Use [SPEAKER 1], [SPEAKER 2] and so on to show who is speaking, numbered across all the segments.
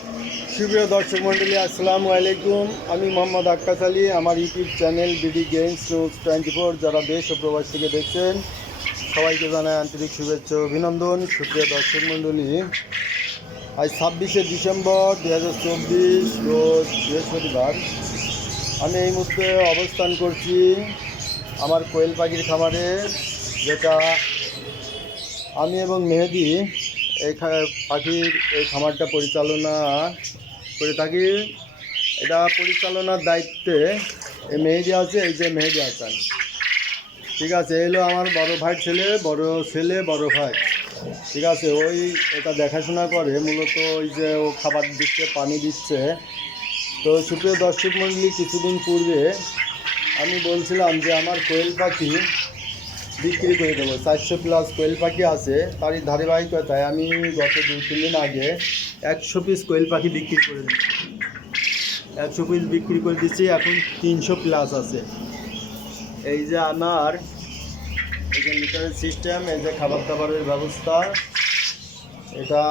[SPEAKER 1] সুপ্রিয় দর্শক মন্ডলী আসসালামু আলাইকুম। আমি মোহাম্মদ আক্কাস আলী। আমার YouTube channel BD games news twenty four. যারা দেশ ও প্রবাস থেকে দেখছেন, সবাইকে জানাই আন্তরিক শুভেচ্ছা অভিনন্দন। সুপ্রিয় দর্শক মন্ডলী আজ ছাব্বিশে ডিসেম্বর দু হাজার চব্বিশ, রোজ বৃহস্পতিবার। আমি এই মুহূর্তে অবস্থান করছি আমার কোয়েল পাখির খামারে, যেটা আমি এবং মেহেদি এই পাখির এই খামারটা পরিচালনা করে থাকি। এটা পরিচালনার দায়িত্বে এই মেহেদি আছে, এই যে মেহেদি হাসান। ঠিক আছে, এই হলো আমার বড় ভাই ছেলে, বড় ছেলে, বড় ভাই। ঠিক আছে, ওই এটা দেখাশোনা করে, মূলত ওই যে ও খাবার দিচ্ছে, পানি দিচ্ছে। তো সুপ্রিয় দর্শক মণ্ডলী কিছুদিন পূর্বে আমি বলছিলাম যে আমার কোয়েল পাখি বিক্রি করে দেবো। চারশো প্লাস কোয়েল পাখি আছে, তারই ধারাবাহিকতায় আমি গত দু, তিন দিন আগে একশো পিস কোয়েল পাখি বিক্রি করে দিচ্ছি একশো পিস বিক্রি করে দিচ্ছি এখন তিনশো প্লাস আছে। এই যে আমার, এই যে মিটারের সিস্টেম এই যে খাবার দাবারের ব্যবস্থা, এটা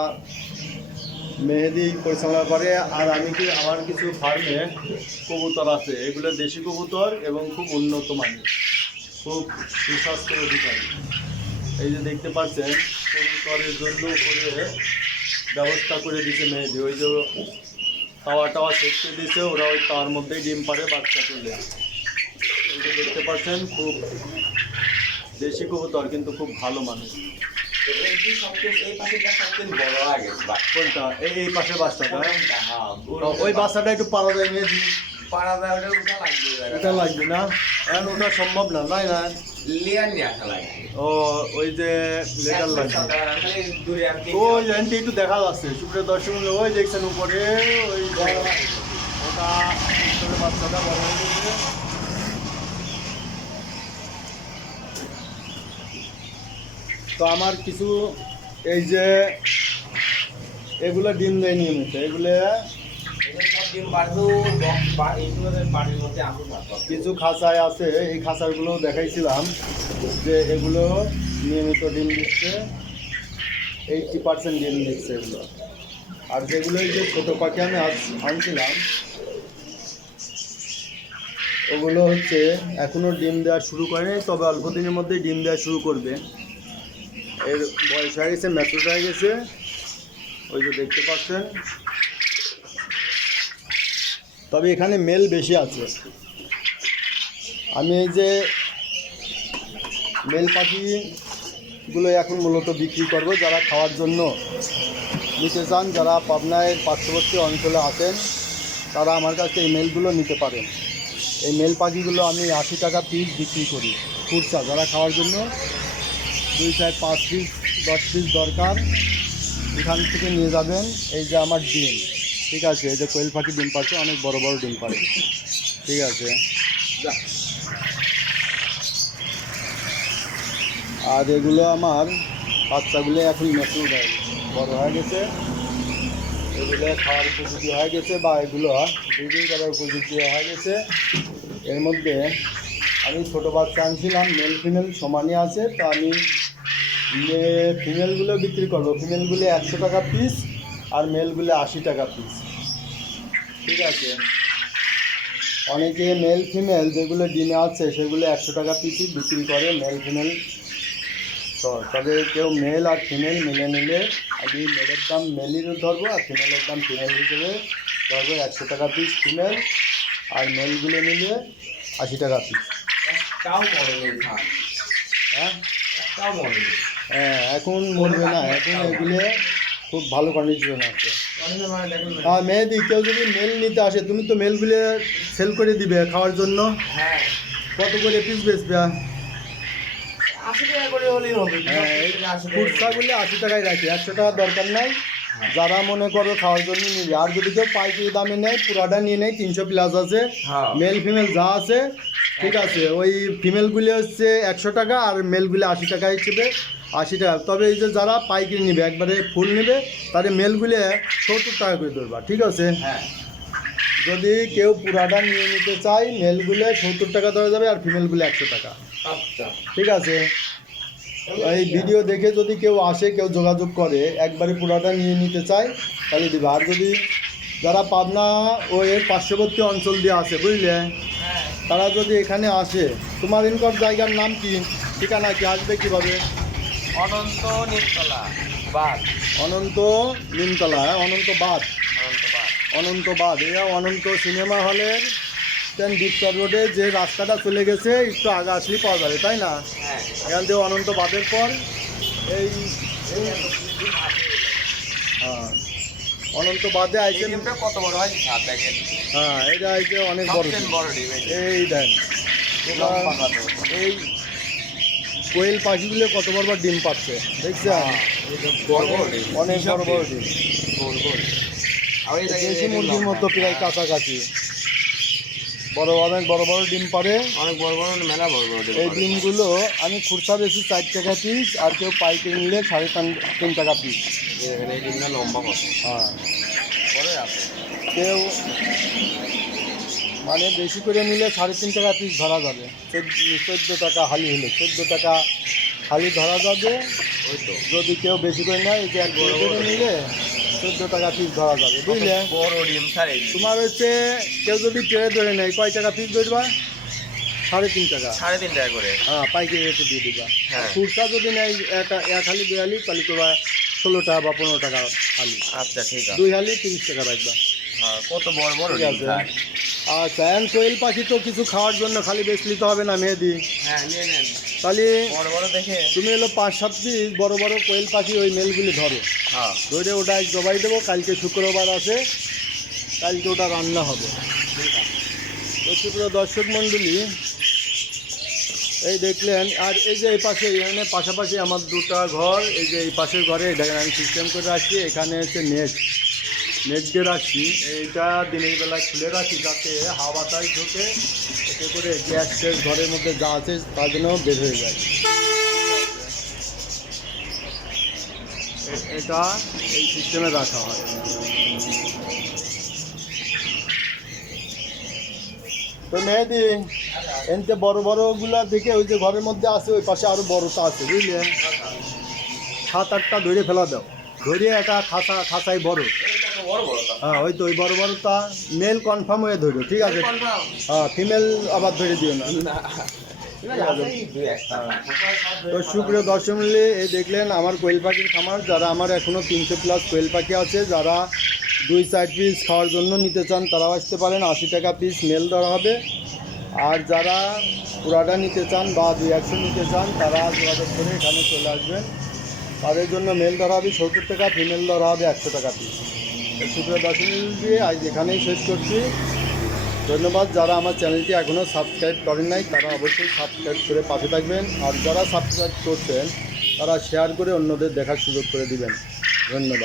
[SPEAKER 1] মেহেদি পরিচালনা করে, আর আমি কি আমার কিছু ফার্মে কবুতর আছে? এগুলো দেশি কবুতর এবং খুব উন্নত মানের। খুব সুস্বাস্থ্যের অধিকারী। এই যে দেখতে পাচ্ছেন কবুতরের জন্য করে ব্যবস্থা করে দিচ্ছে মেহেদি ওই যে তাওয়া টাওয়া সেঁকতে দিয়েছে ওরা ওই তাওয়ার মধ্যেই ডিম পারে বাচ্চা তুলে এই যে দেখতে পাচ্ছেন খুব দেশি কবুতর কিন্তু খুব ভালো মানুষ।
[SPEAKER 2] এই এই
[SPEAKER 1] কোনটা? পাশের বাচ্চাটা। ওই বাচ্চাটা একটু পারা যায় মেহেদি
[SPEAKER 2] লাগবে
[SPEAKER 1] এটা লাগবে না? এখন ওটা সম্ভব না তাই না?
[SPEAKER 2] লিয়ার নিয়ে আসা লাগে
[SPEAKER 1] ও ওই যে লেটার লাগবে। ওই একটু দেখা যাচ্ছে সুপ্রিয় দর্শক ওই দেখছেন উপরে ওই ওটা বাচ্চাটা বড় হয়ে গেছে তো আমার কিছু এই যে এগুলো ডিম দেয় নিয়মিত এগুলো
[SPEAKER 2] বাড়ির মধ্যে
[SPEAKER 1] কিছু খাঁচায় আছে, এই খাঁচাগুলো দেখাইছিলাম যে এগুলো নিয়মিত ডিম দিচ্ছে, এইটটি পার্সেন্ট ডিম দিচ্ছে এগুলো। আর যেগুলো যে ছোটো পাখি আমি আনছিলাম, ওগুলো হচ্ছে এখনও ডিম দেওয়া শুরু করেনি, তবে অল্প দিনের মধ্যেই ডিম দেওয়া শুরু করবে। এর বয়স হয়ে গেছে ম্যাচুর হয়ে গেছে। ওই যে দেখতে পাচ্ছেন তবে এখানে মেল বেশি আছে। আমি এই যে মেল পাখিগুলো এখন মূলত বিক্রি করব, যারা খাওয়ার জন্য নিতে চান, যারা পাবনায় পার্শ্ববর্তী অঞ্চলে আছেন, তারা আমার কাছে এই মেলগুলো নিতে পারেন। এই মেল পাখিগুলো আমি আশি টাকা পিস বিক্রি করি, খুচরা। যারা খাওয়ার জন্য দুই চার পাঁচ পিস দশ পিস দরকার, এখান থেকে নিয়ে যাবেন। এই যে আমার ডিম। ঠিক আছে, এই যে কোয়েল পাখি ডিম পাচ্ছে অনেক বড় বড় ডিম পারে ঠিক আছে। আর এগুলো আমার বাচ্চাগুলো এখন মেচুর বড় হয়ে গেছে। এগুলো খাওয়ার উপযোগী হয়ে গেছে বা এগুলো ব্রিডিং করার উপযোগী হয়ে গেছে। এর মধ্যে আমি ছোটো বাচ্চা আনছিলাম মেল ফিমেল সমানই আছে, তো আমি ফিমেলগুলো বিক্রি করব। ফিমেলগুলো একশো টাকা পিস আর মেলগুলো আশি টাকা পিস ঠিক আছে। অনেকে মেল ফিমেল যেগুলো ডিমে আছে সেগুলো একশো টাকা পিসই বিক্রি করে মেল ফিমেল তো তবে কেউ মেল আর ফিমেল মিলে নিলে আমি মেলের দাম মেলিরও ধরবো আর ফিমেলের দাম ফিমেল হিসেবে ধরবো একশো টাকা পিস ফিমেল আর মেলগুলো নিলে আশি টাকা পিস হ্যাঁ? হ্যাঁ এখন মরবে না। এখন এগুলো খুব ভালো কন্ডিশন আছে। আর মেহেদি কেউ যদি মেল নিতে আসে তুমি তো মেলগুলো সেল করে দিবে খাওয়ার জন্য।
[SPEAKER 2] হ্যাঁ।
[SPEAKER 1] কত করে পিস বেচবে? হ্যাঁ
[SPEAKER 2] আশি
[SPEAKER 1] আশি টাকায় রাখি একশো টাকার দরকার নাই। যারা মনে করো খাওয়ার জন্য নিবে আর যদি কেউ পাইকারি দামে নেয় পুরাটা নিয়ে নেয় তিনশো প্লাস আছে।
[SPEAKER 2] হ্যাঁ।
[SPEAKER 1] মেল ফিমেল যা আছে ঠিক আছে ওই ফিমেলগুলি হচ্ছে একশো টাকা আর মেলগুলি আশি টাকা হিসেবে। আশি টাকা তবে এই যে যারা পাইকারি নিবে একবারে ফুল নেবে তাদের মেলগুলি সত্তর টাকা করে ধরবা ঠিক আছে?
[SPEAKER 2] হ্যাঁ।
[SPEAKER 1] যদি কেউ পুরাটা নিয়ে নিতে চায় মেলগুলো সত্তর টাকা দেওয়া যাবে আর ফিমেলগুলো একশো টাকা।
[SPEAKER 2] আচ্ছা।
[SPEAKER 1] ঠিক আছে? এই ভিডিও দেখে যদি কেউ আসে কেউ যোগাযোগ করে একবারে পুরাটা নিয়ে নিতে চায় তাহলে দিবে। আর যদি যারা পাবনা ও এর পার্শ্ববর্তী অঞ্চল দিয়ে আসে বুঝলে?
[SPEAKER 2] হ্যাঁ।
[SPEAKER 1] তারা যদি এখানে আসে তোমার ইনকম জায়গার নাম কি? ঠিকানা কি? আসবে কীভাবে?
[SPEAKER 2] অনন্ত নিমতলা বাদ।
[SPEAKER 1] অনন্ত নিমতলা হ্যাঁ, অনন্ত বাদ।
[SPEAKER 2] অনন্ত বাদ।
[SPEAKER 1] এটা অনন্ত সিনেমা হলের ডিপচার রোডে যে রাস্তাটা চলে গেছে একটু আগে আসলে পাওয়া যাবে তাই না?
[SPEAKER 2] হ্যাঁ।
[SPEAKER 1] এখান থেকে অনন্ত বাদের পর এই হ্যাঁ। অনন্ত বাদে আইটেম
[SPEAKER 2] কত বড় হয়?
[SPEAKER 1] হ্যাঁ এটা আইটে অনেক বড়। এই দেন। এই কোয়েল পাখিগুলো কত বড় বড় ডিম পাচ্ছে দেখছেন
[SPEAKER 2] হ্যাঁ,
[SPEAKER 1] অনেক বড় বড়
[SPEAKER 2] ডিম।
[SPEAKER 1] দেশি মুরগির। মতো প্রায়
[SPEAKER 2] হ্যাঁ,
[SPEAKER 1] কাছাকাছি। বড় অনেক বড় বড় ডিম পারে
[SPEAKER 2] অনেক বড় বড় মেলা বড় বড়
[SPEAKER 1] এই ডিমগুলো আমি খুরসা বেশি চার টাকা পিস আর কেউ পাইকারি নিলে সাড়ে তিন তিন টাকা পিস
[SPEAKER 2] এই ডিমটা লম্বা কত
[SPEAKER 1] হ্যাঁ। কেউ মানে বেশি করে নিলে সাড়ে তিন টাকা পিস ধরা যাবে। চোদ্দ টাকা হালি হলে চোদ্দ টাকা হালি ধরা যাবে।
[SPEAKER 2] ওই তো
[SPEAKER 1] যদি কেউ বেশি করে নেয় এই যে এক করে নিলে চোদ্দ টাকা পিস ধরা যাবে বুঝলে? তোমার হচ্ছে কেউ যদি ট্রে ধরে নেয় কয় টাকা পিস ধরবা? সাড়ে তিন টাকা।
[SPEAKER 2] সাড়ে তিন টাকা করে।
[SPEAKER 1] হ্যাঁ পাইকারি রেটে দিয়ে দিবা।
[SPEAKER 2] হ্যাঁ।
[SPEAKER 1] খুচরা যদি নেয় এক এক হালি দুই হালি তাহলে তোমার ষোলো টাকা বা পনেরো টাকা হালি।
[SPEAKER 2] আচ্ছা ঠিক আছে।
[SPEAKER 1] দুই হালি তিরিশ টাকা রাখবা।
[SPEAKER 2] হ্যাঁ কত বড় বড়
[SPEAKER 1] আছে। আচ্ছা এখন কোয়েল পাখি তো কিছু খাওয়ার জন্য খালি বেশ নিতে হবে না মেহেদি।
[SPEAKER 2] হ্যাঁ নিয়ে নেন।
[SPEAKER 1] তাহলে
[SPEAKER 2] বড় বড় দেখে।
[SPEAKER 1] তুমি এলো পাঁচ সাত পিস বড় বড় কোয়েল পাখি ওই মেলগুলি ধরো।
[SPEAKER 2] হ্যাঁ।
[SPEAKER 1] ধরে ওটা এক জবাই দেবো কালকে শুক্রবার আছে কালকে ওটা রান্না হবে। তো সুপ্রিয় দর্শক মণ্ডলী এই দেখলেন আর এই যে এই পাশে এখানে পাশাপাশি আমার দুটা ঘর এই যে এই পাশের ঘরে দেখেন আমি সিস্টেম করে রাখছি এখানে হচ্ছে নেট নেট দিয়ে রাখছি এইটা দিনের বেলা খুলে রাখি যাতে হাওয়া বাতাস ঢোকে, এতে করে গ্যাস ট্যাস ঘরের মধ্যে যা আছে তা যেন বের হয়ে যায়। এটা এই সিস্টেমে রাখা হয়। তো মেহেদি এনতে বড় বড়গুলা দেখে ওই যে ঘরের মধ্যে আছে, ওই পাশে আরও বড়টা আছে বুঝলে সাত আটটা ধরে ফেলা দাও। ধরে একটা খাঁচা খাঁচাই বড় হ্যাঁ ওই তো ওই বড় বড়টা মেল কনফার্ম হয়ে ধরো ঠিক আছে? হ্যাঁ ফিমেল আবার ধরে দিও না।
[SPEAKER 2] একটা।
[SPEAKER 1] তো সুপ্রিয় দর্শক মিলে এই দেখলেন আমার কোয়েল পাখির খামার যারা আমার এখনও তিনশো প্লাস কোয়েল পাখি আছে যারা দুই চার পিস খাওয়ার জন্য নিতে চান তারাও আসতে পারেন। আশি টাকা পিস মেল ধরা হবে। আর যারা পুরাটা নিতে চান বা দুই একশো নিতে চান তারা যোগাযোগ করে এখানে চলে আসবেন। তাদের জন্য মেল ধরা হবে সত্তর টাকা ফিমেল ধরা হবে একশো টাকা পিস সুপ্রিয় আজ এখানেই শেষ করছি। ধন্যবাদ যারা আমার চ্যানেলটি এখনও সাবস্ক্রাইব করেন নাই, তারা অবশ্যই সাবস্ক্রাইব করে পাশে থাকবেন। আর যারা সাবস্ক্রাইব করছেন, তারা শেয়ার করে অন্যদের দেখার সুযোগ করে দিবেন। ধন্যবাদ।